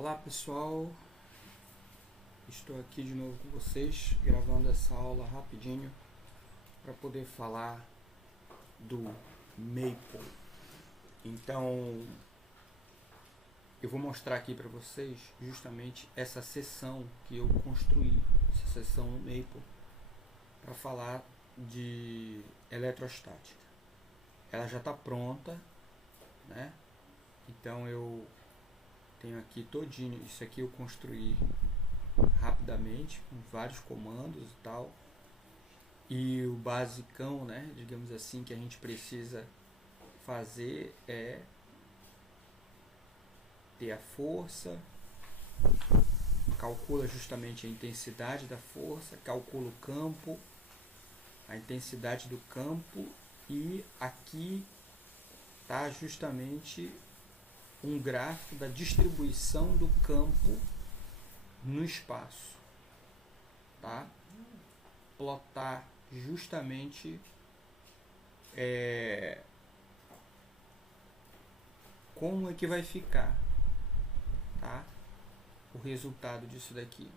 Olá pessoal, estou aqui de novo com vocês, gravando essa aula rapidinho para poder falar do Maple. Então, eu vou mostrar aqui para vocês justamente essa seção que eu construí, essa seção Maple, para falar de eletrostática. Ela já está pronta, né? Então eu tenho aqui todinho, isso aqui eu construí rapidamente, com vários comandos e tal. E o basicão, né, digamos assim, que a gente precisa fazer é ter a força, calcula justamente a intensidade da força, calcula o campo, a intensidade do campo, e aqui está justamente um gráfico da distribuição do campo no espaço, tá? Plotar justamente como é que vai ficar, tá? O resultado disso daqui.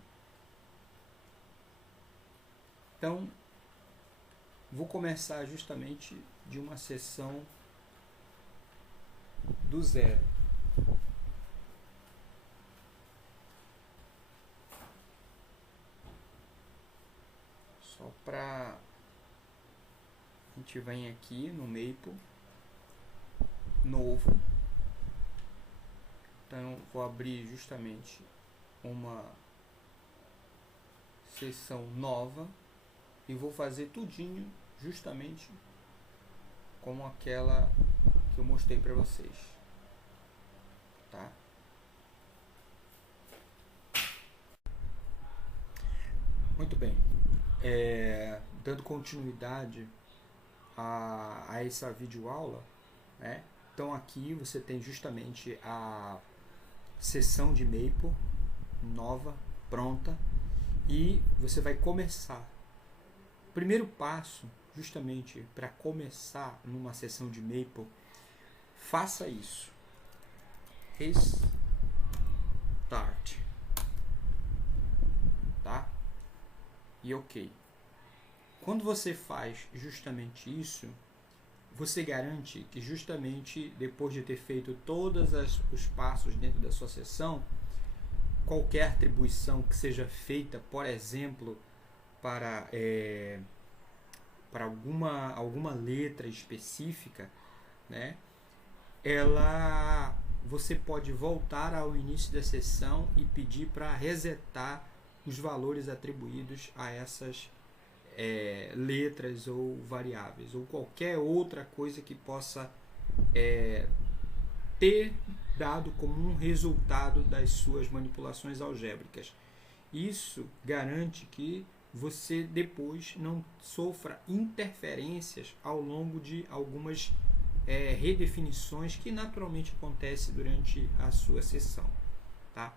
Então, vou começar justamente de uma seção do zero. Só para a gente vem aqui no Maple novo. Então vou abrir justamente uma seção nova e vou fazer tudinho justamente como aquela que eu mostrei para vocês, tá? Muito bem. Dando continuidade a essa videoaula, né? Então aqui você tem justamente a seção de Maple nova, pronta, e você vai começar. O primeiro passo, justamente para começar numa seção de Maple, faça isso. Restart. Tá? E ok. Quando você faz justamente isso, você garante que justamente depois de ter feito todos os passos dentro da sua sessão, qualquer atribuição que seja feita, por exemplo, para alguma letra específica, né, você pode voltar ao início da sessão e pedir para resetar os valores atribuídos a essas letras ou variáveis, ou qualquer outra coisa que possa ter dado como um resultado das suas manipulações algébricas. Isso garante que você depois não sofra interferências ao longo de algumas redefinições que naturalmente acontecem durante a sua sessão, tá?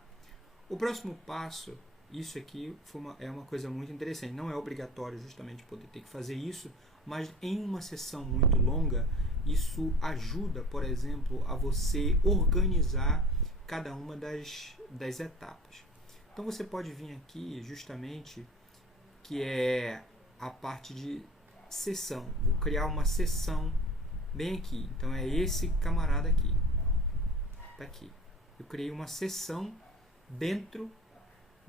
O próximo passo, isso aqui é uma coisa muito interessante. Não é obrigatório justamente poder ter que fazer isso, mas em uma sessão muito longa, isso ajuda, por exemplo, a você organizar cada uma das etapas. Então você pode vir aqui justamente, que é a parte de sessão. Vou criar uma sessão bem aqui. Então é esse camarada aqui. Tá aqui. Eu criei uma sessão dentro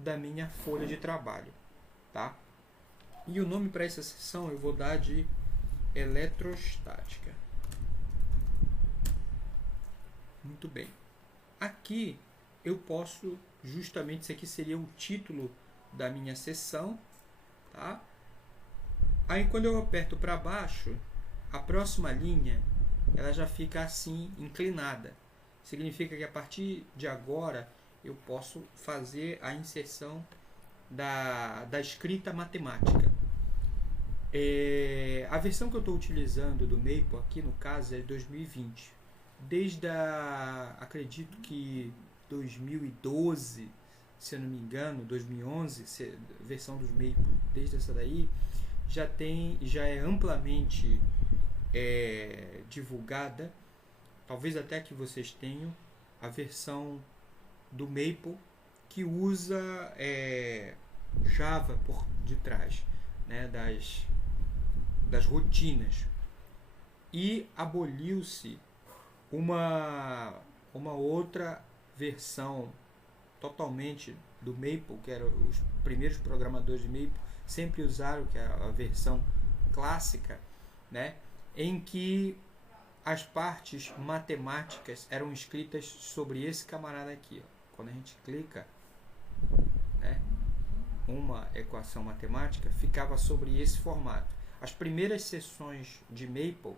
da minha folha de trabalho, tá? E o nome para essa sessão eu vou dar de eletrostática. Muito bem. Aqui eu posso justamente, isso aqui seria o título da minha sessão, tá? Aí quando eu aperto para baixo, a próxima linha ela já fica assim inclinada. Significa que a partir de agora eu posso fazer a inserção da escrita matemática. A versão que eu estou utilizando do Maple aqui no caso é 2020. Desde acredito que 2012, se eu não me engano, 2011, versão dos Maple, desde essa daí, já é amplamente divulgada. Talvez até que vocês tenham a versão do Maple que usa Java por detrás, né, das rotinas. E aboliu-se uma outra versão totalmente do Maple, que eram os primeiros programadores de Maple sempre usaram, que é a versão clássica, né, em que as partes matemáticas eram escritas sobre esse camarada aqui, ó. Quando a gente clica, né, uma equação matemática ficava sobre esse formato. As primeiras sessões de Maple,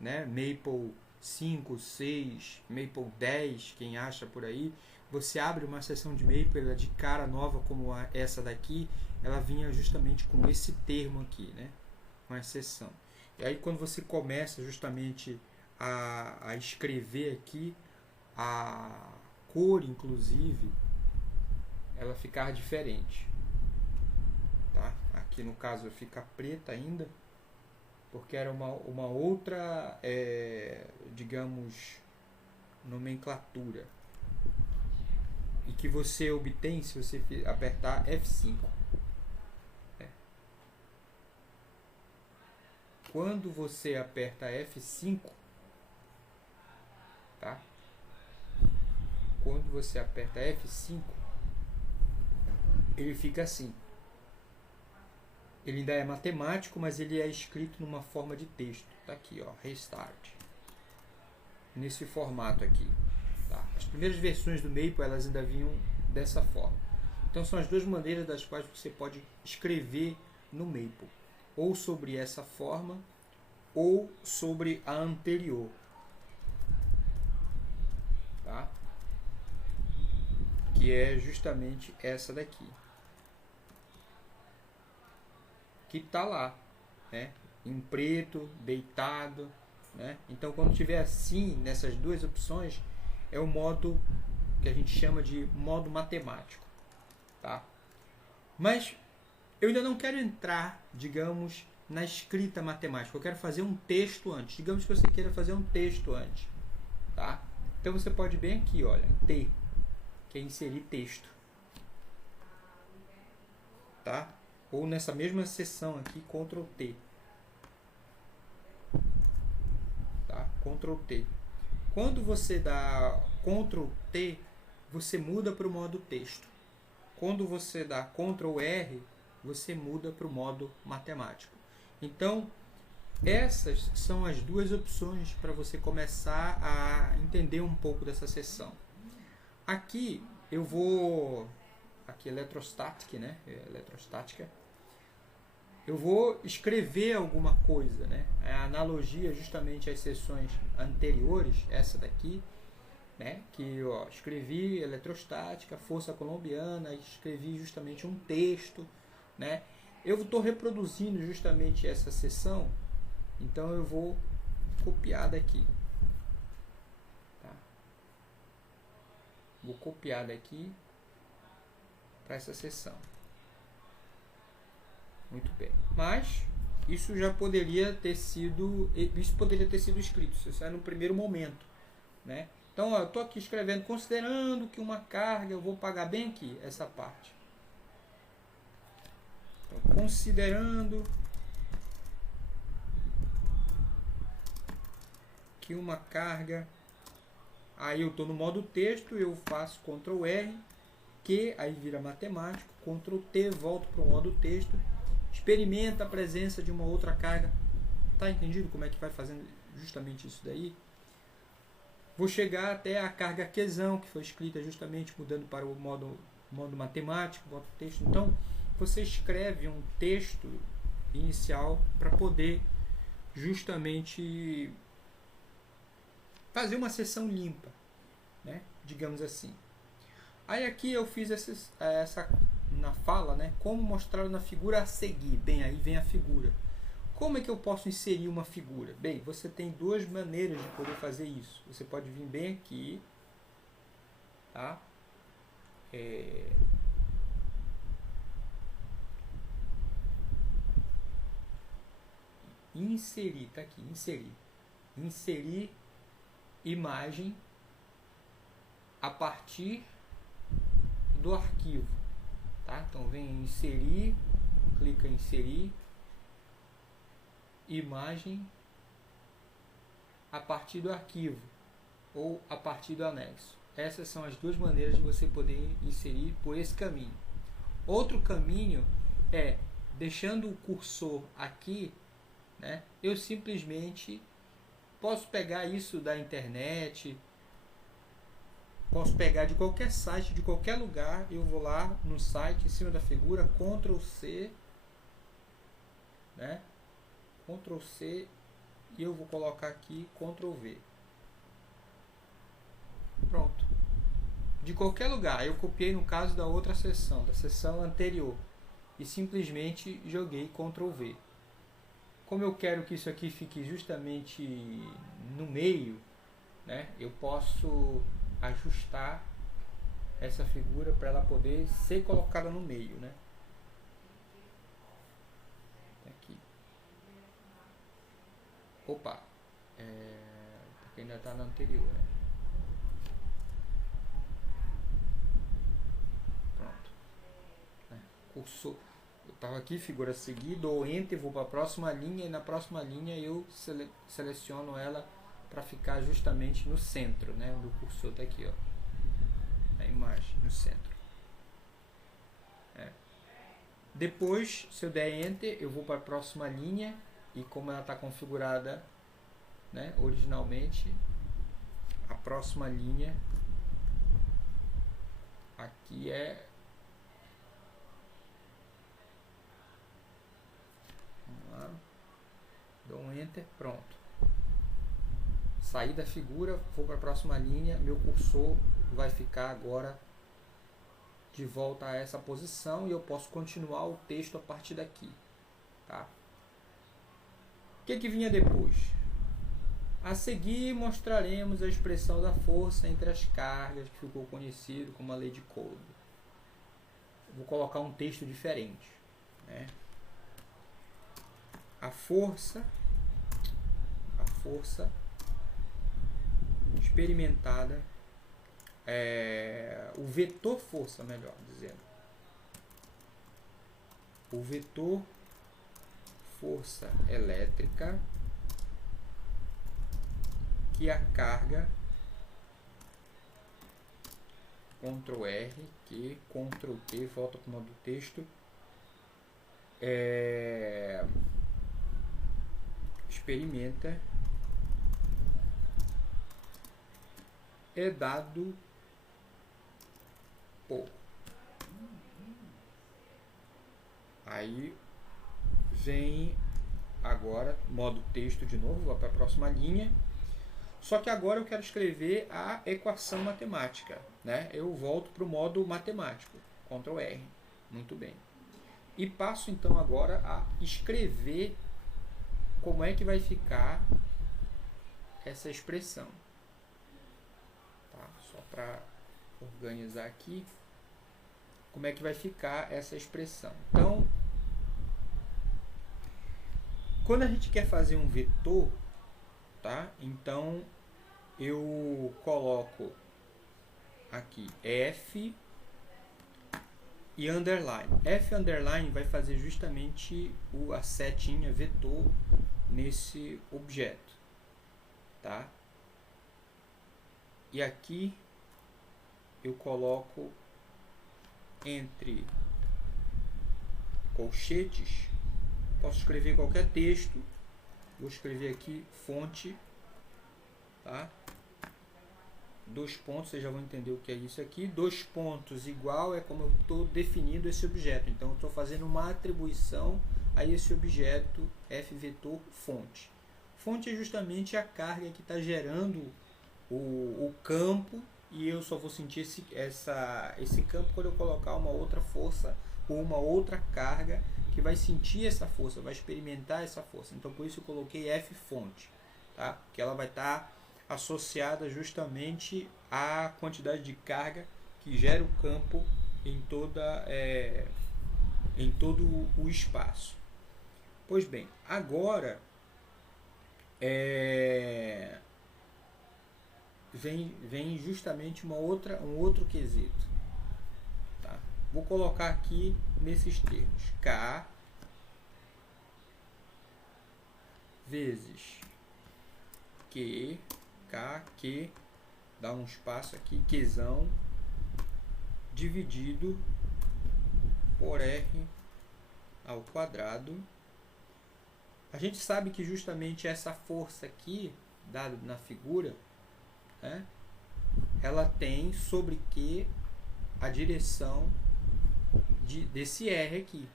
né, Maple 5, 6, Maple 10, quem acha por aí, você abre uma sessão de Maple, ela de cara nova como essa daqui, ela vinha justamente com esse termo aqui, né, com a sessão. E aí quando você começa justamente a escrever aqui, a cor inclusive, ela ficar diferente. Tá? Aqui no caso fica preta ainda, porque era uma outra, digamos, nomenclatura. E que você obtém se você apertar F5. Quando você aperta F5, tá? Quando você aperta F5, ele fica assim. Ele ainda é matemático, mas ele é escrito numa forma de texto. Tá aqui, ó, restart. Nesse formato aqui. Tá? As primeiras versões do Maple, elas ainda vinham dessa forma. Então são as duas maneiras das quais você pode escrever no Maple. Ou sobre essa forma, ou sobre a anterior. Tá? Que é justamente essa daqui. Que está lá, né, em preto, deitado, né? Então quando tiver assim nessas duas opções é o modo que a gente chama de modo matemático, tá? Mas eu ainda não quero entrar, digamos, na escrita matemática. Eu quero fazer um texto antes. Digamos que você queira fazer um texto antes, tá? Então você pode bem aqui, olha, T, que é inserir texto, tá? Ou nessa mesma seção aqui, Ctrl T. Tá? Ctrl T. Quando você dá Ctrl T, você muda para o modo texto. Quando você dá Ctrl R, você muda para o modo matemático. Então, essas são as duas opções para você começar a entender um pouco dessa seção. Aqui eu vou... Aqui Electrostatic, né? Eletrostática. Eu vou escrever alguma coisa, né? A analogia justamente às sessões anteriores, essa daqui, né? Que ó, escrevi eletrostática, força colombiana, escrevi justamente um texto, né? Eu estou reproduzindo justamente essa sessão, então eu vou copiar daqui. Tá? Vou copiar daqui para essa sessão. Muito bem. Mas isso já poderia ter sido, escrito, isso é no primeiro momento, né? Então, ó, eu estou aqui escrevendo, considerando que uma carga, eu vou pagar bem aqui essa parte. Então, considerando que uma carga, aí eu estou no modo texto, eu faço Ctrl R, que aí vira matemático, Ctrl T, volto para o modo texto, experimenta a presença de uma outra carga. Tá entendido como é que vai fazendo justamente isso daí? Vou chegar até a carga Qzão, que foi escrita justamente mudando para o modo matemático, modo texto. Então, você escreve um texto inicial para poder justamente fazer uma sessão limpa, né? Digamos assim. Aí aqui eu fiz essa na fala, né? Como mostrar na figura a seguir. Bem, aí vem a figura. Como é que eu posso inserir uma figura? Bem, você tem duas maneiras de poder fazer isso. Você pode vir bem aqui, tá? Inserir, tá aqui, inserir imagem a partir do arquivo, tá? Então vem em inserir, clica em inserir, imagem a partir do arquivo ou a partir do anexo. Essas são as duas maneiras de você poder inserir por esse caminho. Outro caminho é deixando o cursor aqui, né? Eu simplesmente posso pegar isso da internet, posso pegar de qualquer site, de qualquer lugar. Eu vou lá no site, em cima da figura, Ctrl C, né? Ctrl C, e eu vou colocar aqui Ctrl V. Pronto. De qualquer lugar. Eu copiei no caso da outra seção, da seção anterior, e simplesmente joguei Ctrl V. Como eu quero que isso aqui fique justamente no meio, né? Eu posso ajustar essa figura para ela poder ser colocada no meio, né? Aqui. Opa, porque ainda está na anterior, né? Pronto, né? Cursor. Eu estava aqui, figura a seguir, dou Enter, vou para a próxima linha, e na próxima linha eu seleciono ela para ficar justamente no centro, né? Do cursor está aqui, ó, a imagem no centro. Depois, se eu der Enter, eu vou para a próxima linha, e como ela está configurada, né, originalmente, a próxima linha aqui é, vamos lá, dou um Enter, pronto. Saí da figura, vou para a próxima linha, meu cursor vai ficar agora de volta a essa posição, e eu posso continuar o texto a partir daqui, tá? O que vinha depois? A seguir mostraremos a expressão da força entre as cargas, que ficou conhecido como a lei de Coulomb. Vou colocar um texto diferente, né? A força experimentada, o vetor força, melhor dizendo, o vetor força elétrica que a carga, Ctrl R, que Ctrl T, volta para o modo texto, experimenta, é dado por. Aí vem agora modo texto de novo, vou para a próxima linha. Só que agora eu quero escrever a equação matemática, né? Eu volto para o modo matemático, Ctrl R, muito bem. E passo então agora a escrever como é que vai ficar essa expressão. Tá? Só para organizar aqui, como é que vai ficar essa expressão. Então, quando a gente quer fazer um vetor, tá? Então eu coloco aqui F e underline. F underline vai fazer justamente a setinha vetor nesse objeto, tá? E aqui eu coloco entre colchetes, posso escrever qualquer texto. Vou escrever aqui fonte, tá? 2 pontos, vocês já vão entender o que é isso aqui. 2 pontos igual é como eu estou definindo esse objeto. Então eu estou fazendo uma atribuição a esse objeto F vetor fonte. Fonte é justamente a carga que está gerando o campo, e eu só vou sentir esse campo quando eu colocar uma outra força ou uma outra carga que vai sentir essa força, vai experimentar essa força. Então por isso eu coloquei F fonte, tá? Porque ela vai estar associada justamente à quantidade de carga que gera o campo em todo o espaço. Pois bem, agora vem justamente um outro quesito. Vou colocar aqui nesses termos. K vezes Q, K, Q, dá um espaço aqui, Qzão, dividido por R ao quadrado. A gente sabe que justamente essa força aqui, dada na figura, né, ela tem sobre Q a direção desse R aqui,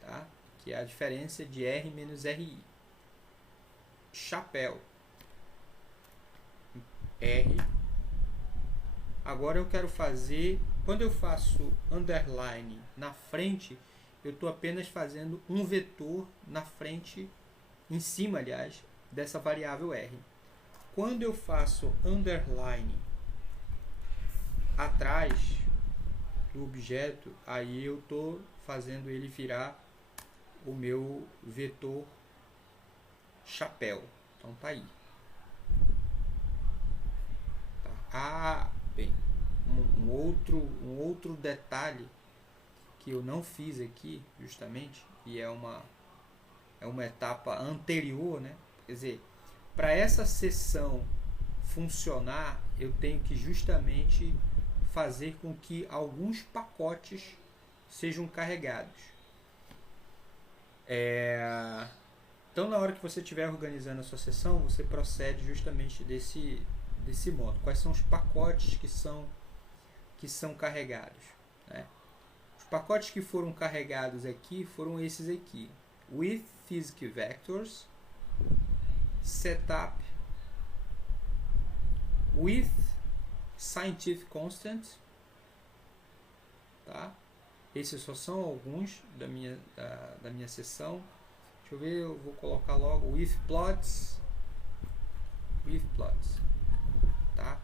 tá? Que é a diferença de R menos RI. Chapéu. R. Agora eu quero fazer, quando eu faço underline na frente, eu estou apenas fazendo um vetor na frente, em cima, aliás, dessa variável R. Quando eu faço underline atrás do objeto, aí eu estou fazendo ele virar o meu vetor chapéu. Então tá aí. Tá. Ah, bem, um outro detalhe que eu não fiz aqui, justamente, e é uma etapa anterior, né? Quer dizer, para essa seção funcionar, eu tenho que justamente fazer com que alguns pacotes sejam carregados. Então, na hora que você estiver organizando a sua sessão, você procede justamente desse modo. Quais são os pacotes que são carregados, né? Os pacotes que foram carregados aqui foram esses aqui: with physics vectors, setup, with scientific constant, tá? Esses só são alguns da minha sessão. Deixa eu ver, eu vou colocar logo with plots, tá?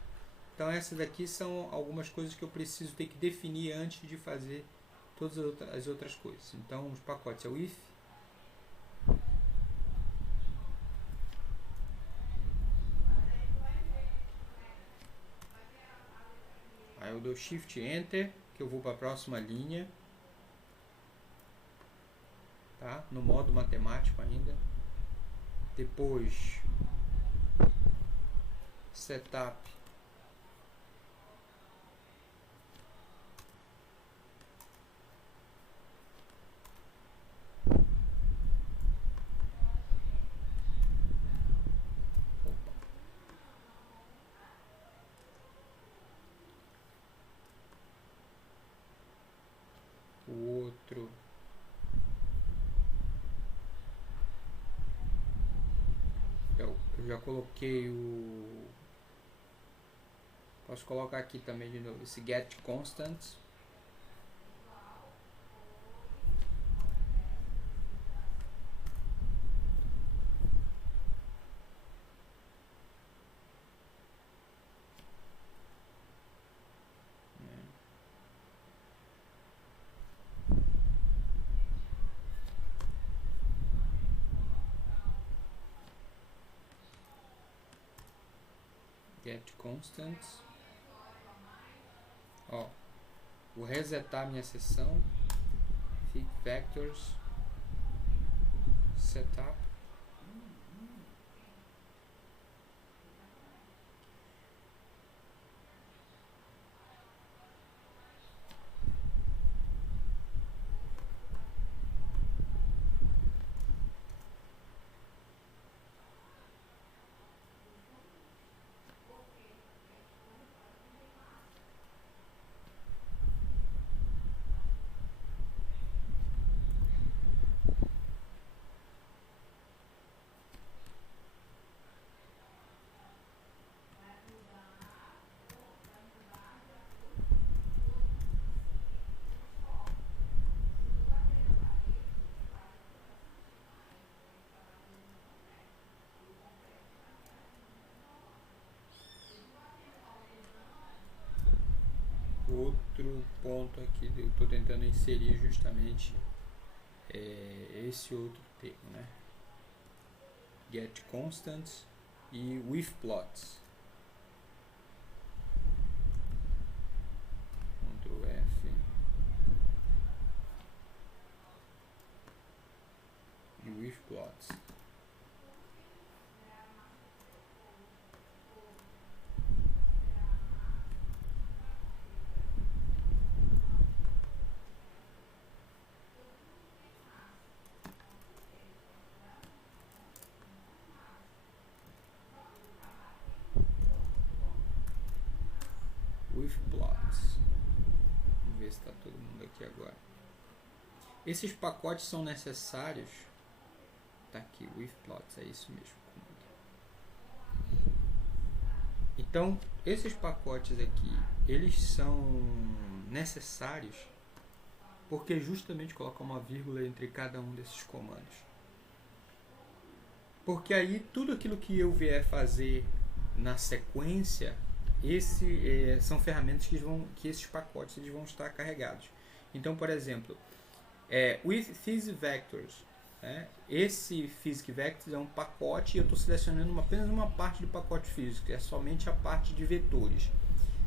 Então essas daqui são algumas coisas que eu preciso ter que definir antes de fazer todas as outras coisas. Então os pacotes é o if, aí eu dou Shift Enter, que eu vou para a próxima linha, tá? No modo matemático ainda. Depois setup, o outro eu já coloquei o... Posso colocar aqui também de novo esse get constant. Get constant. Ó, vou resetar minha sessão. Fig vectors, setup. Outro ponto aqui eu estou tentando inserir justamente esse outro termo, né? Get constants e with plots. Ctrl F. with plots. Vamos ver se está todo mundo aqui agora. Esses pacotes são necessários. Tá aqui, with plots, é isso mesmo. Então, esses pacotes aqui, eles são necessários porque justamente coloca uma vírgula entre cada um desses comandos. Porque aí tudo aquilo que eu vier fazer na sequência, são ferramentas que esses pacotes eles vão estar carregados. Então, por exemplo, with physics vectors, esse physics vectors é um pacote e eu estou selecionando apenas uma parte do pacote físico, é somente a parte de vetores.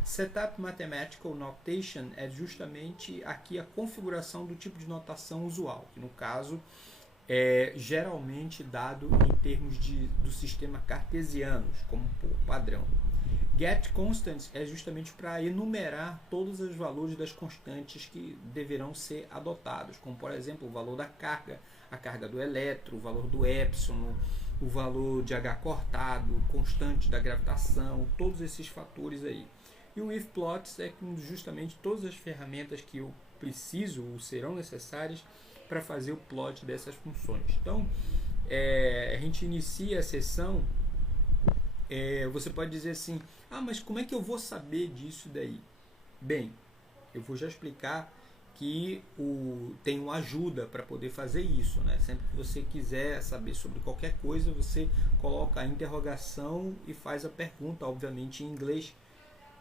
Setup Mathematical Notation é justamente aqui a configuração do tipo de notação usual, que no caso é geralmente dado em termos do sistema cartesianos, como por padrão. Get Constants é justamente para enumerar todos os valores das constantes que deverão ser adotados, como por exemplo o valor da carga, a carga do elétron, o valor do epsilon, o valor de H cortado, constante da gravitação, todos esses fatores aí. E o with plots é justamente todas as ferramentas que eu preciso ou serão necessárias para fazer o plot dessas funções. Então, a gente inicia a sessão, você pode dizer assim, mas como é que eu vou saber disso daí? Bem, eu vou já explicar que tem uma ajuda para poder fazer isso, né? Sempre que você quiser saber sobre qualquer coisa, você coloca a interrogação e faz a pergunta, obviamente em inglês,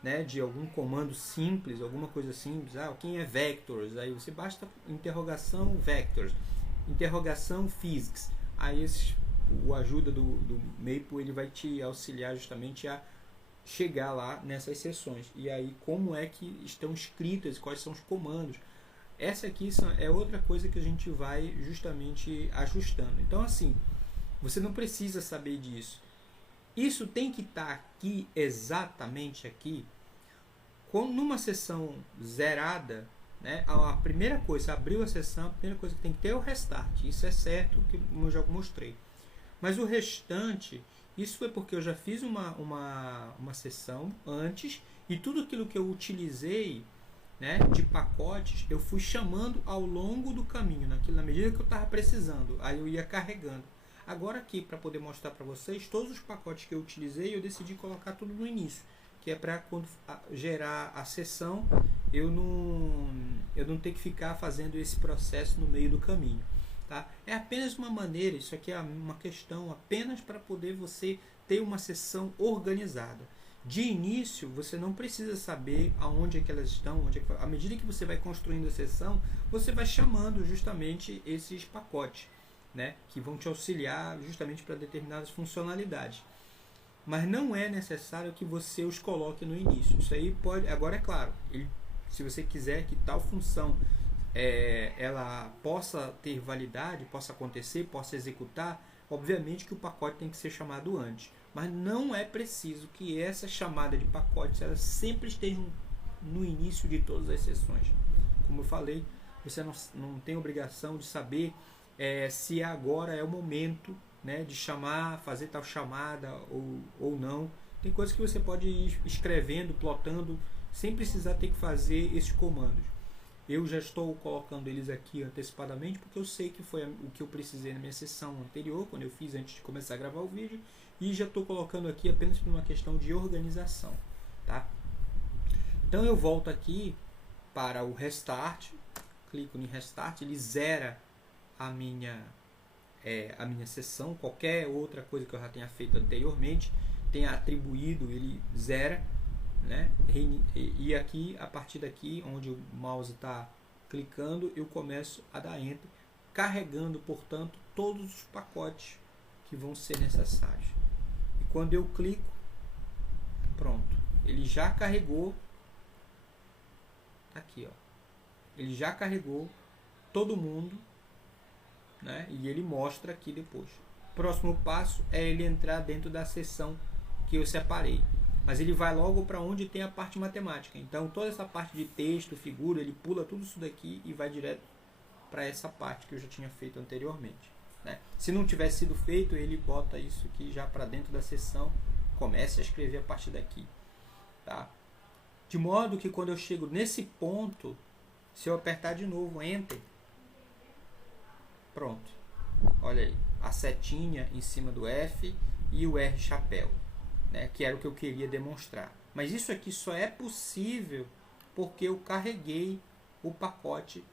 né, de algum comando simples, alguma coisa simples, quem é vectors? Aí você basta interrogação vectors, interrogação physics. Aí o ajuda do Maple ele vai te auxiliar justamente a chegar lá nessas sessões. E aí como é que estão escritas, quais são os comandos. Essa aqui é outra coisa que a gente vai justamente ajustando. Então assim, você não precisa saber disso. Isso tem que estar aqui, exatamente aqui. Numa sessão zerada, né, a primeira coisa, abriu a sessão, a primeira coisa que tem que ter é o restart. Isso é certo, que eu já mostrei. Mas o restante, isso foi porque eu já fiz uma sessão antes e tudo aquilo que eu utilizei, né, de pacotes, eu fui chamando ao longo do caminho, na medida que eu estava precisando. Aí eu ia carregando. Agora aqui, para poder mostrar para vocês, todos os pacotes que eu utilizei, eu decidi colocar tudo no início, que é para quando gerar a sessão, eu não ter que ficar fazendo esse processo no meio do caminho. Tá? É apenas uma maneira, isso aqui é uma questão apenas para poder você ter uma sessão organizada. De início, você não precisa saber aonde é que elas estão, à medida que você vai construindo a sessão, você vai chamando justamente esses pacotes, né, que vão te auxiliar justamente para determinadas funcionalidades. Mas não é necessário que você os coloque no início. Isso aí pode, agora é claro, se você quiser que tal função ela possa ter validade, possa acontecer, possa executar, obviamente que o pacote tem que ser chamado antes. Mas não é preciso que essa chamada de pacotes ela sempre esteja no início de todas as sessões. Como eu falei, você não tem obrigação de saber se agora é o momento, né, de fazer tal chamada ou não. Tem coisas que você pode ir escrevendo, plotando, sem precisar ter que fazer esses comandos. Eu já estou colocando eles aqui antecipadamente, porque eu sei que foi o que eu precisei na minha sessão anterior, quando eu fiz antes de começar a gravar o vídeo, e já estou colocando aqui apenas por uma questão de organização. Tá? Então eu volto aqui para o Restart, clico em Restart, ele zera a minha sessão, qualquer outra coisa que eu já tenha feito anteriormente, tenha atribuído, ele zera, né? E aqui, a partir daqui, onde o mouse está clicando, eu começo a dar Enter, carregando, portanto, todos os pacotes que vão ser necessários. E quando eu clico, pronto, ele já carregou, aqui, ó, ele já carregou todo mundo, né? E ele mostra aqui depois. Próximo passo é ele entrar dentro da seção que eu separei. Mas ele vai logo para onde tem a parte matemática. Então toda essa parte de texto, figura, ele pula tudo isso daqui e vai direto para essa parte que eu já tinha feito anteriormente, né? Se não tivesse sido feito, ele bota isso aqui já para dentro da seção, comece a escrever a partir daqui, tá? De modo que quando eu chego nesse ponto, se eu apertar de novo Enter, pronto. Olha aí, a setinha em cima do F e o R chapéu, né, que era o que eu queria demonstrar. Mas isso aqui só é possível porque eu carreguei o pacote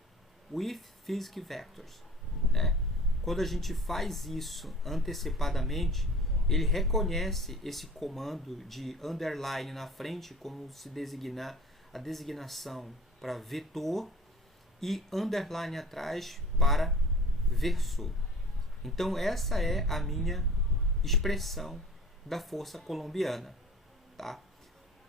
with physics vectors, né? Quando a gente faz isso antecipadamente, ele reconhece esse comando de underline na frente como se designar a designação para vetor e underline atrás para versor. Então essa é a minha expressão da força colombiana, tá?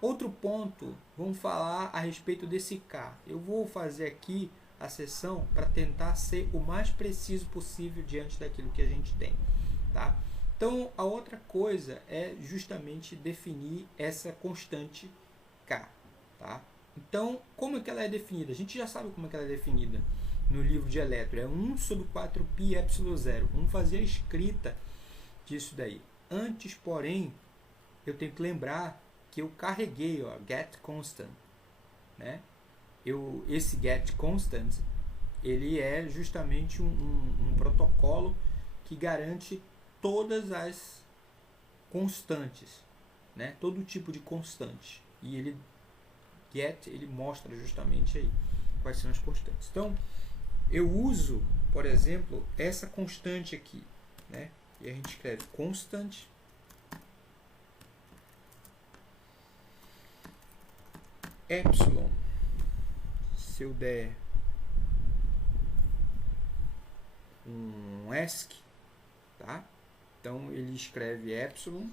Outro ponto, vamos falar a respeito desse K. Eu vou fazer aqui a sessão para tentar ser o mais preciso possível diante daquilo que a gente tem, tá? Então a outra coisa é justamente definir essa constante K, tá? Então, como é que ela é definida? A gente já sabe como é que ela é definida no livro de elétron. É 1 sobre 4π epsilon 0. Vamos fazer a escrita disso daí. Antes, porém, eu tenho que lembrar que eu carreguei, ó, get constant, né? Esse get constant, ele é justamente um protocolo que garante todas as constantes, né? Todo tipo de constante. E ele mostra justamente aí quais são as constantes. Então, eu uso, por exemplo, essa constante aqui, né? E a gente escreve constant epsilon. Se eu der um ASCII, tá? Então ele escreve epsilon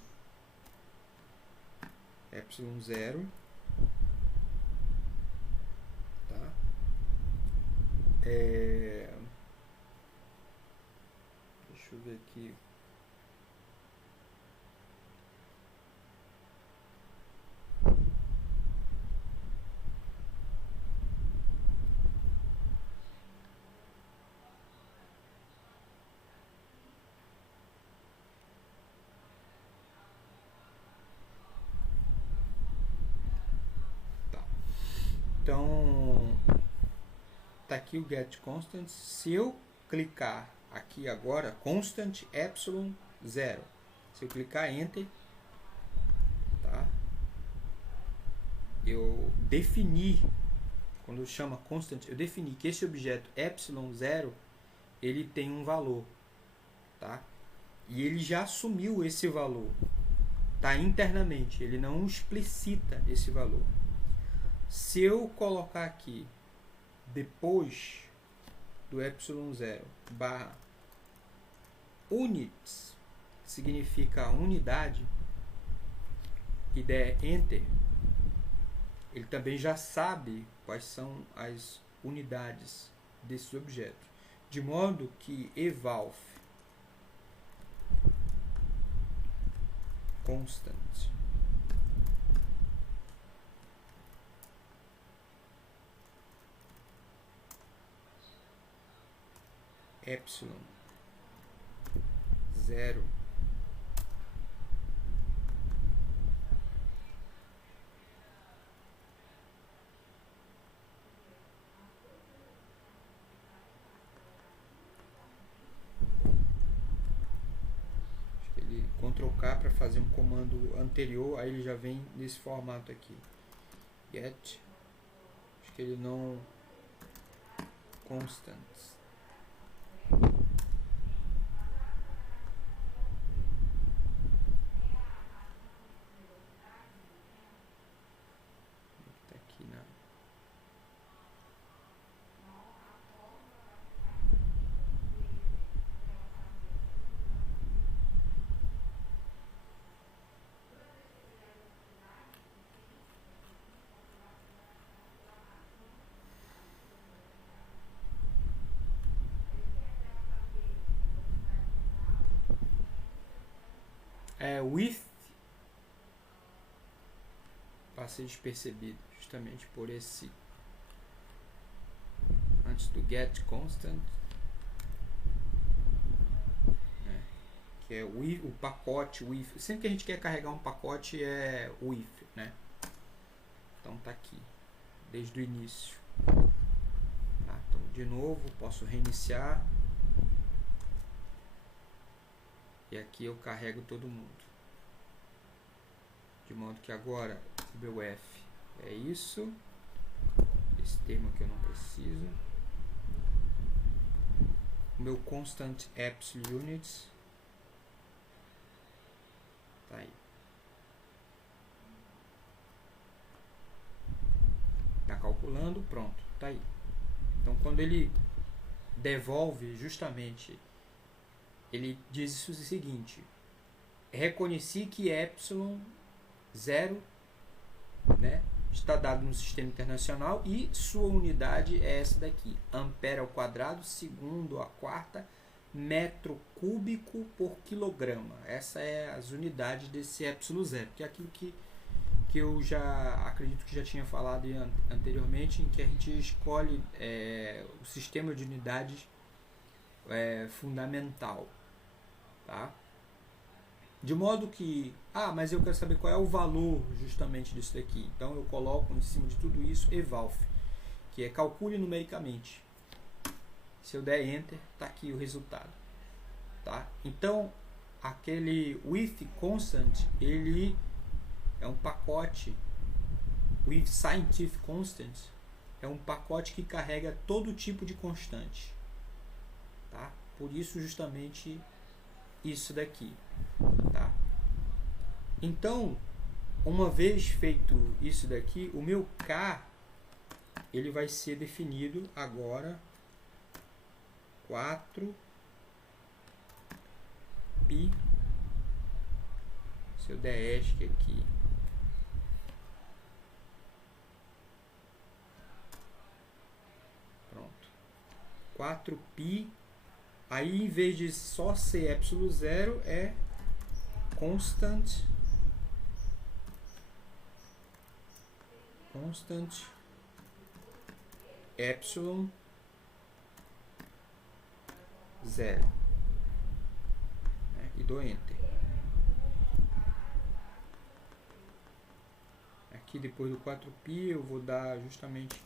0, tá? Deixa eu ver aqui. Então, tá aqui o get constant. Se eu clicar aqui agora, constant epsilon 0. Se eu clicar enter, tá? Eu defini, quando chama constant, eu defini que esse objeto epsilon 0, ele tem um valor, tá? E ele já assumiu esse valor, tá? Internamente, ele não explicita esse valor. Se eu colocar aqui, depois do epsilon 0, barra units, significa a unidade, e der enter, ele também já sabe quais são as unidades desses objetos. De modo que eval constant epsilon 0 Ctrl K para fazer um comando anterior, aí ele já vem nesse formato aqui. Get, acho que ele não constants. Tá aqui na with passa despercebido justamente por esse antes do get constant, né, que é o pacote with. Sempre que a gente quer carregar um pacote é with, né? Então tá aqui, desde o início. Tá? Então, de novo, posso reiniciar. E aqui eu carrego todo mundo. De modo que agora o meu F é isso. Esse termo aqui eu não preciso. O meu constant absolute units tá aí. Tá calculando, pronto, tá aí. Então quando ele devolve justamente, ele diz isso o seguinte: reconheci que epsilon 0, né, está dado no sistema internacional e sua unidade é essa daqui, ampere ao quadrado, segundo a quarta, metro cúbico por quilograma. Essa é as unidades desse epsilon 0, que é aquilo que eu já acredito que já tinha falado anteriormente, em que a gente escolhe o sistema de unidades fundamental, tá? De modo que, mas eu quero saber qual é o valor justamente disso daqui. Então eu coloco em cima de tudo isso evalf, que é calcule numericamente. Se eu der enter, está aqui o resultado, tá? Então aquele with constant, ele é um pacote, with scientific constant é um pacote que carrega todo tipo de constante, tá? Por isso justamente isso daqui, tá? Então, uma vez feito isso daqui, o meu K ele vai ser definido agora 4 pi, se eu der ESC aqui, pronto, 4 pi. Aí, em vez de só ser epsilon 0, é constant epsilon 0. E dou enter. Aqui, depois do 4π, eu vou dar justamente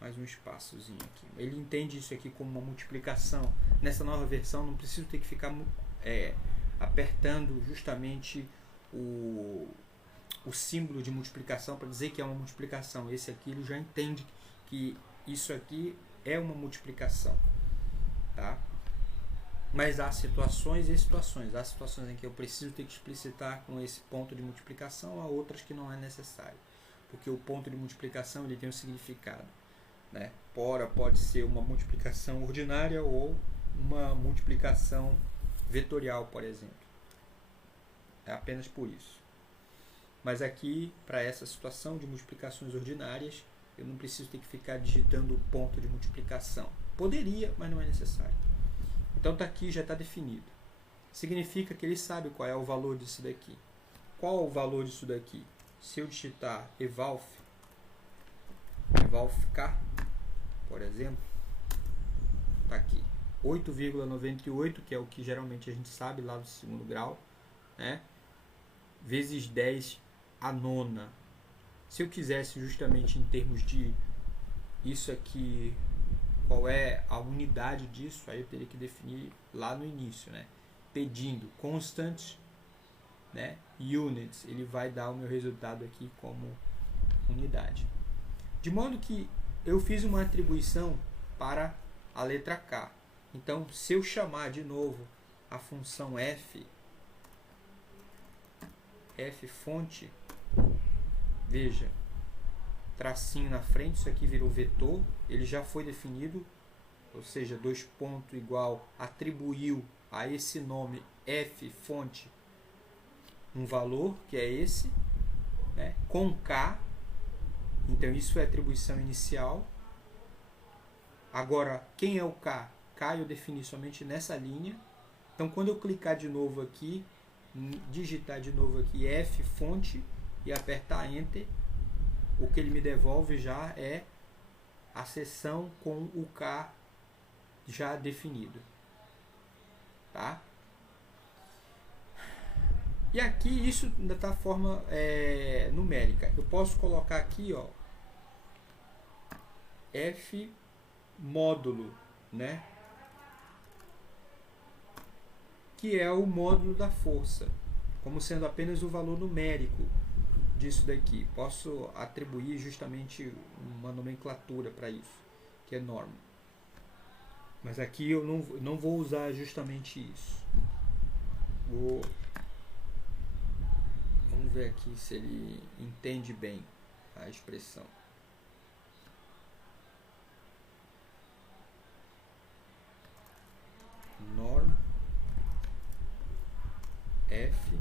mais um espaçozinho aqui. Ele entende isso aqui como uma multiplicação. Nessa nova versão não preciso ter que ficar apertando justamente o símbolo de multiplicação para dizer que é uma multiplicação. Esse aqui ele já entende que isso aqui é uma multiplicação, tá? Mas há situações e situações. Há situações em que eu preciso ter que explicitar com esse ponto de multiplicação, há outras que não é necessário, porque o ponto de multiplicação ele tem um significado, né? Ora pode ser uma multiplicação ordinária ou uma multiplicação vetorial, por exemplo. É apenas por isso. Mas aqui, para essa situação de multiplicações ordinárias, eu não preciso ter que ficar digitando o ponto de multiplicação. Poderia, mas não é necessário. Então tá aqui, já está definido. Significa que ele sabe qual é o valor disso daqui. Qual é o valor disso daqui? Se eu digitar evalf K, por exemplo, tá aqui 8,98, que é o que geralmente a gente sabe lá do segundo grau, né? Vezes 10 a nona. Se eu quisesse justamente em termos de isso aqui, qual é a unidade disso, aí eu teria que definir lá no início, né? Pedindo constant, né? Units, ele vai dar o meu resultado aqui como unidade. De modo que eu fiz uma atribuição para a letra K. Então, se eu chamar de novo a função f fonte, veja, tracinho na frente, isso aqui virou vetor, ele já foi definido, ou seja, dois pontos igual, atribuiu a esse nome f fonte um valor, que é esse, né, com K. Então isso é atribuição inicial. Agora, quem é o K? K eu defini somente nessa linha. Então quando eu clicar de novo aqui, digitar de novo aqui f fonte e apertar enter, o que ele me devolve já é a seção com o K já definido, tá? E aqui isso ainda está forma numérica. Eu posso colocar aqui, ó, F módulo, né? Que é o módulo da força, como sendo apenas o valor numérico disso daqui. Posso atribuir justamente uma nomenclatura para isso, que é norma. Mas aqui eu não vou usar justamente isso. Vamos ver aqui se ele entende bem a expressão. Norm F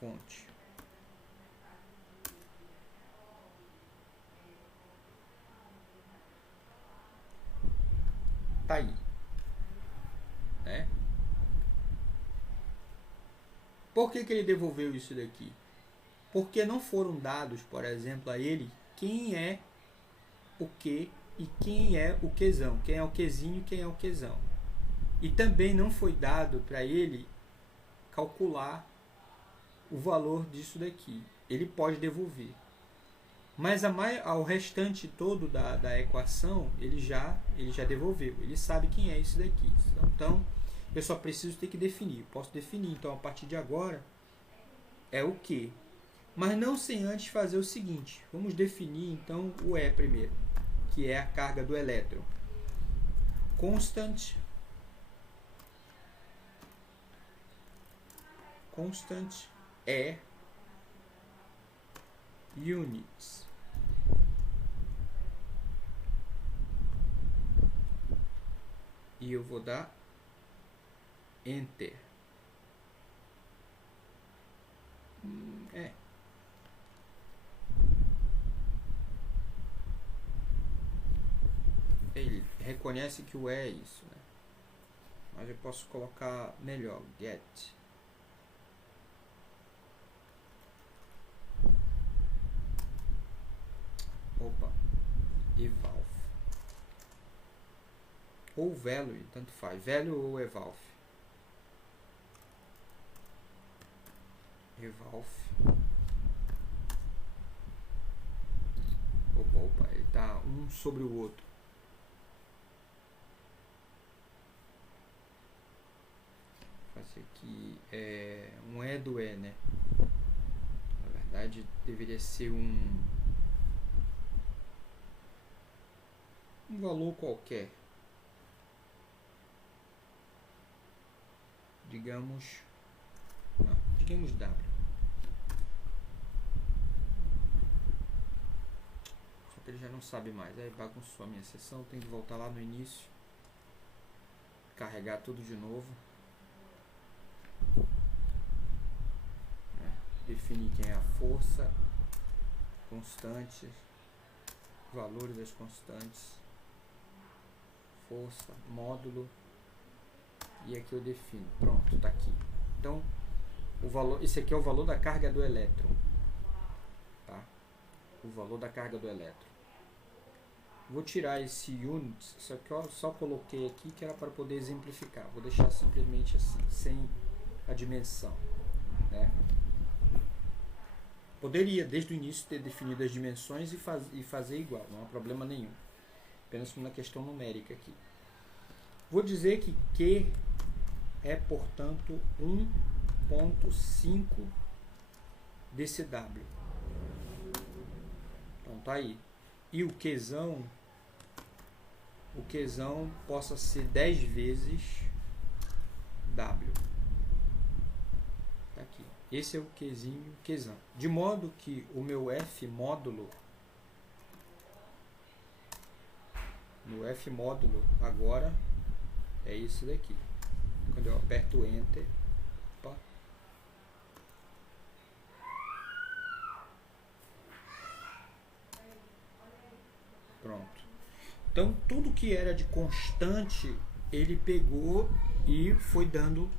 fonte. Tá aí, né? Por que ele devolveu isso daqui? Porque não foram dados, por exemplo, a ele quem é o que e quem é o quezão, quem é o quezinho e quem é o quezão. E também não foi dado para ele calcular o valor disso daqui. Ele pode devolver. Mas ao restante todo da equação, ele já devolveu. Ele sabe quem é isso daqui. Então, eu só preciso ter que definir. Eu posso definir, então, a partir de agora, é o que. Mas não sem antes fazer o seguinte. Vamos definir, então, o E primeiro, que é a carga do elétron. Constant E units. E eu vou dar Enter. Ele reconhece que o é isso, né? Mas eu posso colocar melhor, get. Opa, eval. Ou value, tanto faz, value ou eval. Eval. Opa, ele tá um sobre o outro. Fazer aqui um E do E, né? Na verdade, deveria ser um valor qualquer. Digamos W. Só que ele já não sabe mais. Aí bagunçou a minha sessão. Tem que voltar lá no início. Carregar tudo de novo. Definir quem é a força. Constantes. Valores das constantes. Força. Módulo. E aqui eu defino. Pronto, tá aqui. Então, o valor, esse aqui é o valor da carga do elétron. Tá? O valor da carga do elétron. Vou tirar esse units, só que eu só coloquei aqui que era para poder exemplificar. Vou deixar simplesmente assim, sem a dimensão. Né? Poderia, desde o início, ter definido as dimensões e fazer igual. Não há problema nenhum. Apenas uma questão numérica aqui. Vou dizer que Q é, portanto, 1.5 dCW. Então tá aí. E o Qzão possa ser 10 vezes W. Tá aqui. Esse é o Qzão. De modo que o meu F módulo, no F módulo agora é isso daqui. Quando eu aperto Enter, opa, pronto. Então tudo que era de constante ele pegou e foi dando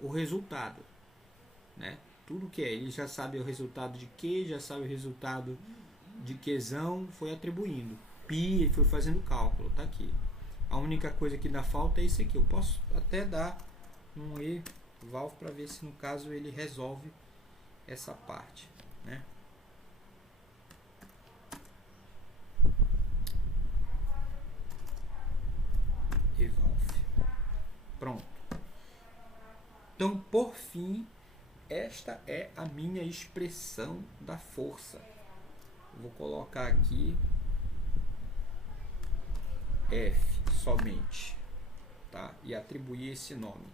o resultado, né? Tudo que ele já sabe o resultado de Q, já sabe o resultado de Qzão, foi atribuindo. Pi, ele foi fazendo cálculo, tá aqui. A única coisa que dá falta é isso aqui. Eu posso até dar um E valve para ver se no caso ele resolve essa parte, né? Evalve. Pronto. Então, por fim, esta é a minha expressão da força. Vou colocar aqui F somente, tá? E atribuir esse nome.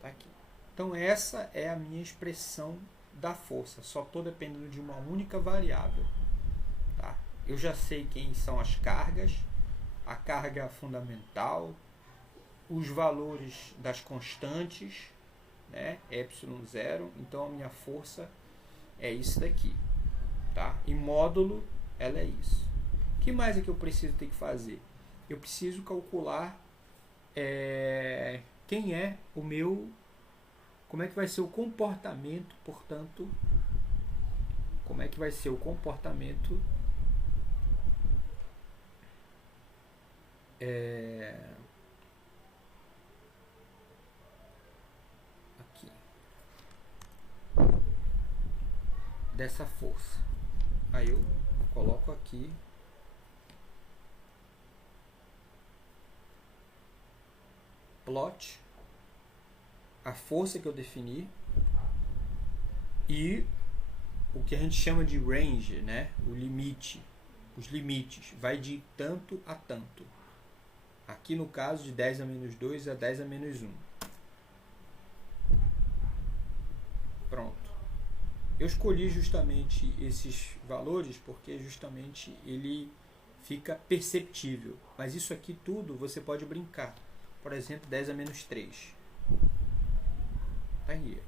Tá aqui. Então essa é a minha expressão da força. Só estou dependendo de uma única variável, tá? Eu já sei quem são as cargas, a carga fundamental, os valores das constantes, né? ε0. Então a minha força é isso daqui, tá? Em módulo ela é isso. O que mais é que eu preciso ter que fazer? Eu preciso calcular quem é o meu, como é que vai ser o comportamento, portanto, como é que vai ser o comportamento aqui dessa força. Aí eu coloco aqui plot, a força que eu defini e o que a gente chama de range, né? O limite, os limites, vai de tanto a tanto. Aqui no caso de 10 a menos 2 a 10 a menos 1. Pronto. Eu escolhi justamente esses valores porque justamente ele fica perceptível. Mas isso aqui tudo você pode brincar. Por exemplo, 10 a menos 3. Tá aí,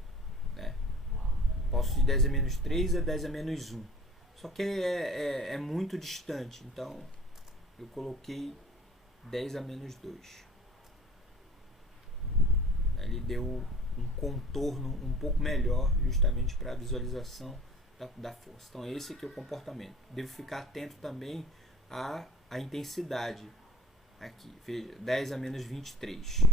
né? Posso de 10 a menos 3 a 10 a menos 1. Só que é muito distante. Então, eu coloquei 10 a menos 2. Ele deu um contorno um pouco melhor justamente para a visualização da força. Então, esse aqui é o comportamento. Devo ficar atento também à intensidade. Aqui, veja, 10 a menos 23.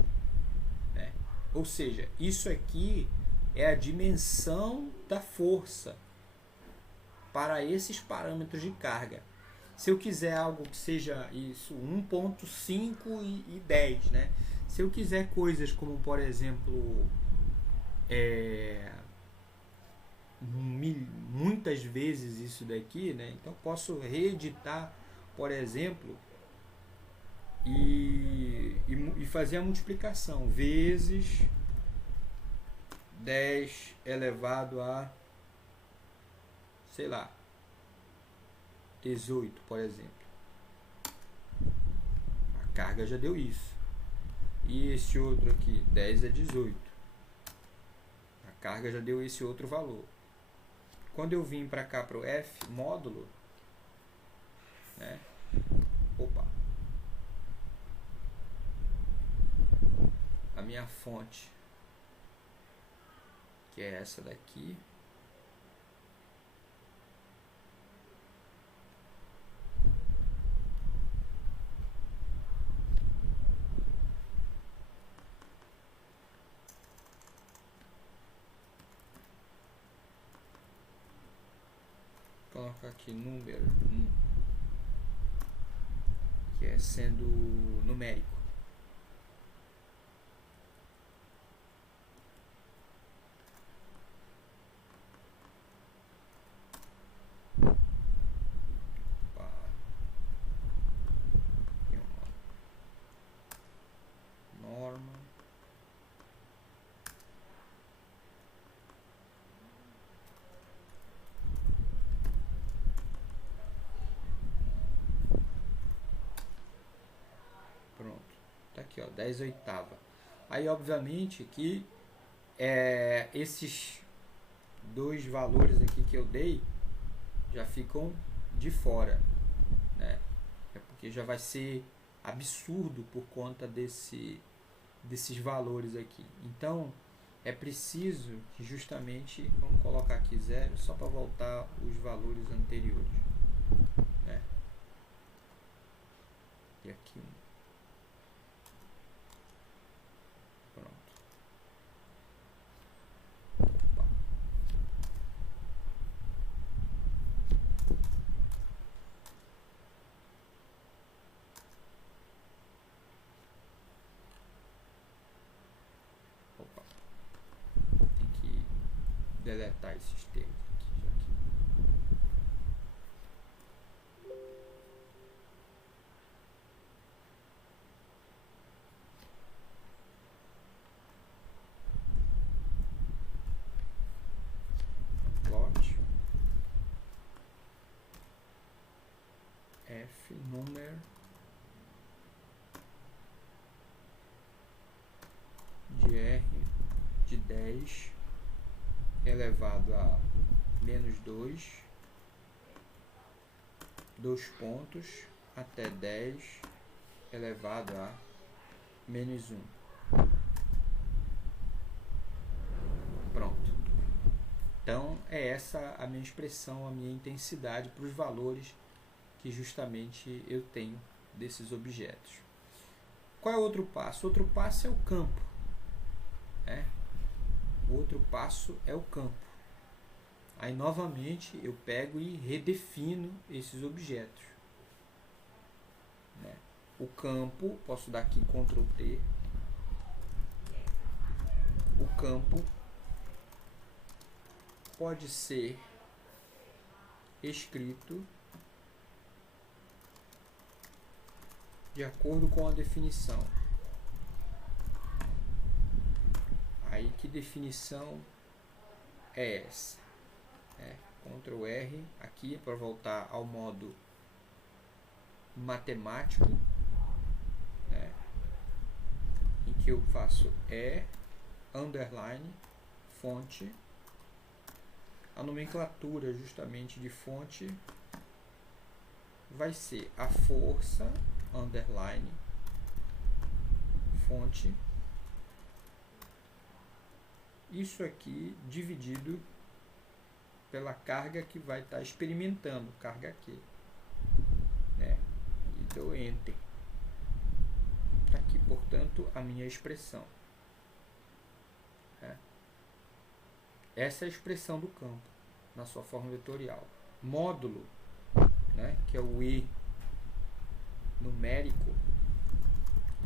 Né? Ou seja, isso aqui é a dimensão da força para esses parâmetros de carga. Se eu quiser algo que seja isso, 1.5 e 10, né? Se eu quiser coisas como, por exemplo, muitas vezes isso daqui, né? Então posso reeditar, por exemplo, e fazer a multiplicação vezes 10 elevado a, sei lá, 18, por exemplo. A carga já deu isso. E esse outro aqui, 10 a 18. A carga já deu esse outro valor. Quando eu vim para cá para o F, módulo, né? Opa. A minha fonte, que é essa daqui. Vou colocar aqui número, que é sendo numérico. Aqui, ó, 10 oitava. Aí, obviamente, que esses dois valores aqui que eu dei já ficam de fora, né? É porque já vai ser absurdo por conta desses valores aqui. Então, é preciso que justamente, vamos colocar aqui 0, só para voltar os valores anteriores, né? E aqui 1. deletar esses termos aqui. Plot f número de r de 10 elevado a menos 2 pontos até 10 elevado a menos 1. Pronto. Então é essa a minha expressão, a minha intensidade para os valores que justamente eu tenho desses objetos. Qual é o outro passo? O outro passo é o campo. O outro passo é o campo. Aí novamente eu pego e redefino esses objetos. O campo, posso dar aqui Ctrl T. O campo pode ser escrito de acordo com a definição. Aí que definição é essa? Ctrl R aqui para voltar ao modo matemático, em que eu faço underline fonte. A nomenclatura justamente de fonte vai ser a força underline fonte. Isso aqui dividido pela carga que vai estar experimentando, carga Q. E dou Enter. Está aqui, portanto, a minha expressão. Essa é a expressão do campo, na sua forma vetorial. Módulo, que é o E numérico,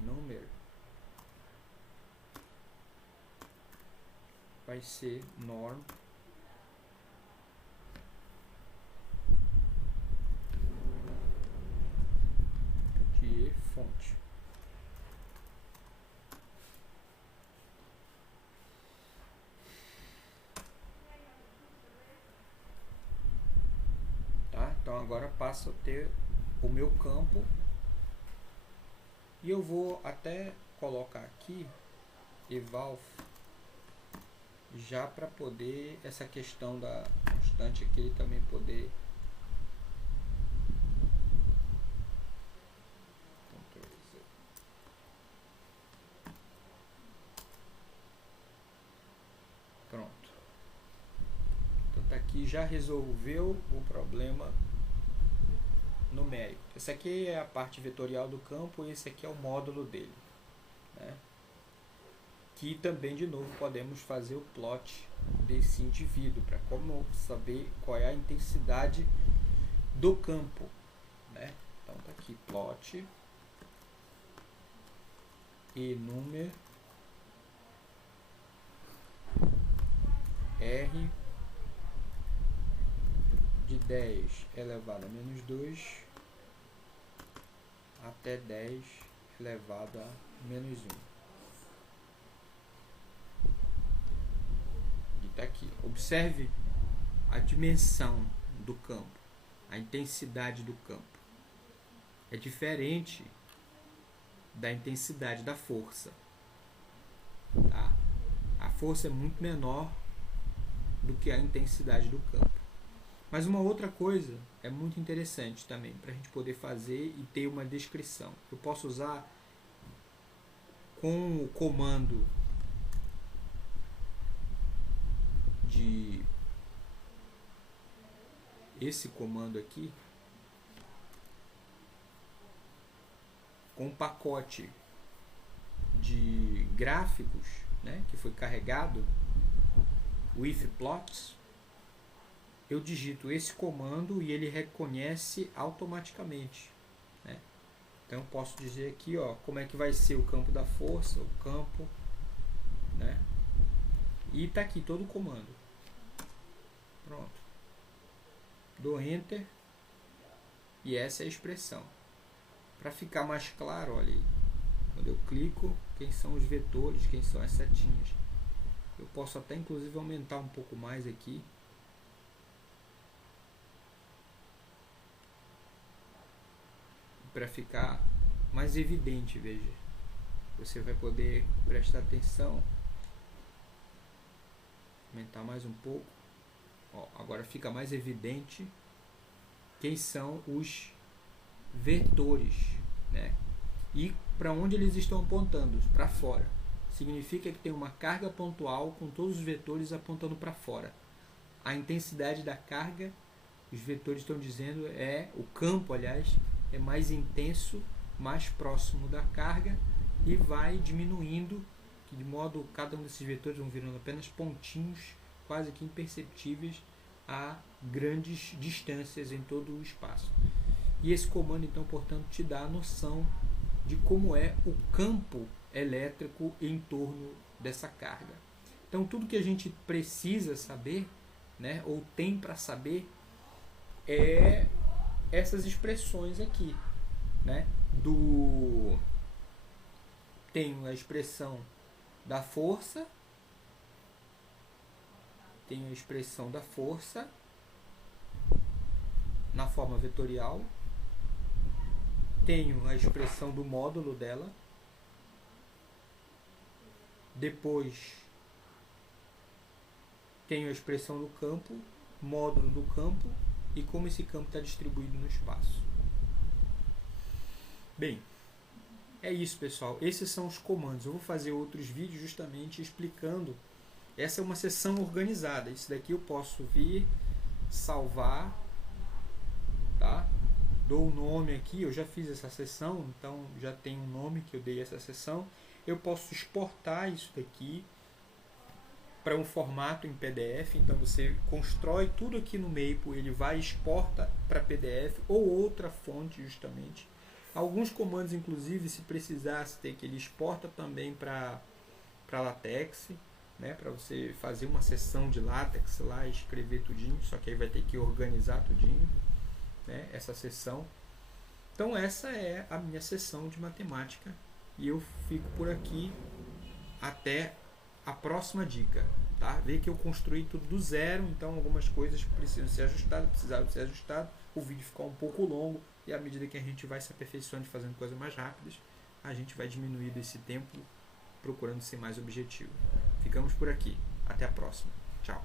número, vai ser norm de fonte. Então agora passo a ter o meu campo e eu vou até colocar aqui eval já para poder essa questão da constante aqui também poder pronto. Então tá aqui, já resolveu o problema numérico. Essa aqui é a parte vetorial do campo e esse aqui é o módulo dele, que também de novo podemos fazer o plot desse indivíduo para como saber qual é a intensidade do campo, Então tá aqui plot e número r de 10 elevado a menos 2 até 10 elevado a menos 1. E está aqui. Observe a dimensão do campo, a intensidade do campo. É diferente da intensidade da força. A força é muito menor do que a intensidade do campo. Mas uma outra coisa é muito interessante também, para a gente poder fazer e ter uma descrição. Eu posso usar com o comando de esse comando aqui, com um pacote de gráficos, que foi carregado, o ifplots. Eu digito esse comando e ele reconhece automaticamente, Então eu posso dizer aqui, como é que vai ser o campo da força, o campo, E está aqui todo o comando. Pronto. Dou Enter. E essa é a expressão. Para ficar mais claro, olha aí. Quando eu clico, quem são os vetores, quem são as setinhas. Eu posso até inclusive aumentar um pouco mais aqui. Para ficar mais evidente, veja. Você vai poder prestar atenção. Aumentar mais um pouco. Ó, agora fica mais evidente quem são os vetores, né? E para onde eles estão apontando? Para fora. Significa que tem uma carga pontual com todos os vetores apontando para fora. A intensidade da carga, os vetores estão dizendo, o campo, aliás, é mais intenso, mais próximo da carga e vai diminuindo, que de modo cada um desses vetores vão virando apenas pontinhos, quase que imperceptíveis a grandes distâncias em todo o espaço. E esse comando, então, portanto, te dá a noção de como é o campo elétrico em torno dessa carga. Então, tudo que a gente precisa saber, né, ou tem para saber, é essas expressões aqui, né? Tenho a expressão da força, na forma vetorial, tenho a expressão do módulo dela, depois tenho a expressão do campo, módulo do campo e como esse campo está distribuído no espaço. Bem, é isso, pessoal. Esses são os comandos. Eu vou fazer outros vídeos justamente explicando. Essa é uma sessão organizada. Isso daqui eu posso vir, salvar, tá? Dou o nome aqui. Eu já fiz essa sessão, então já tem um nome que eu dei a essa sessão. Eu posso exportar isso daqui para um formato em PDF. Então você constrói tudo aqui no Maple, ele vai e exporta para PDF ou outra fonte justamente. Alguns comandos, inclusive, se precisasse ter que ele exporta também para LaTeX, né, para você fazer uma sessão de LaTeX lá e escrever tudinho, só que aí vai ter que organizar tudinho, né, essa sessão. Então essa é a minha sessão de matemática e eu fico por aqui até a próxima dica, tá? Vê que eu construí tudo do zero, então algumas coisas precisam ser ajustadas, precisaram ser ajustadas, o vídeo ficou um pouco longo e à medida que a gente vai se aperfeiçoando e fazendo coisas mais rápidas, a gente vai diminuindo esse tempo procurando ser mais objetivo. Ficamos por aqui. Até a próxima. Tchau.